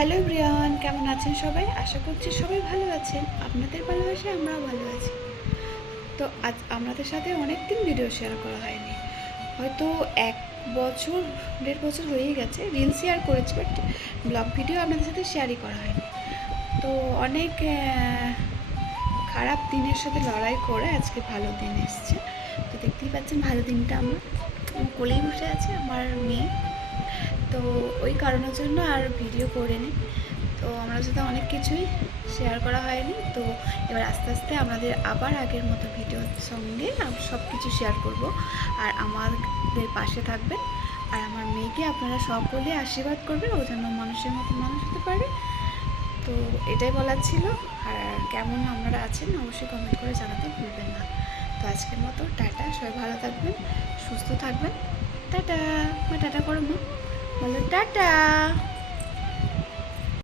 Hello everyone, কেমন আছেন সবাই? আশা করছি সবাই ভালো আছেন। আপনাদের ভালোবাসায় আমরাও ভালো আছি। তো আজ আপনাদের সাথে অনেক দিন ভিডিও শেয়ার করা হয়নি, হয়তো 1 বছর 1.5 বছর হয়েই গেছে। রিল শেয়ার করেছি, বাট ব্লগ ভিডিও আপনাদের সাথে শেয়ারই করা হয়নি। তো অনেক খারাপ দিনের সাথে লড়াই করে আজকে ভালো দিন এসছে। তো দেখতেই পাচ্ছেন ভালো দিনটা আমার কোলেই বসে আছে আমার মেয়ে। তো ওই কারণের জন্য আর ভিডিও করিনি। তো আমরা সাথে অনেক কিছুই শেয়ার করা হয়নি। তো এবার আস্তে আস্তে আমাদের আবার আগের মতো ভিডিওর সঙ্গে সব কিছু শেয়ার করব। আর আমাদের পাশে থাকবেন, আর আমার মেয়েকে আপনারা সকলে আশীর্বাদ করবেন, ও যেন মানুষের মতো মানুষ হতে পারে। তো এটাই বলার ছিল। আর কেমন আপনারা আছেন অবশ্যই কমেন্ট করে জানাতে ভুলবেন না। তো আজকের মতো টাটা, সবাই ভালো থাকবেন, সুস্থ থাকবেন। টাটা। টাটা করো মা, বলো টাটা।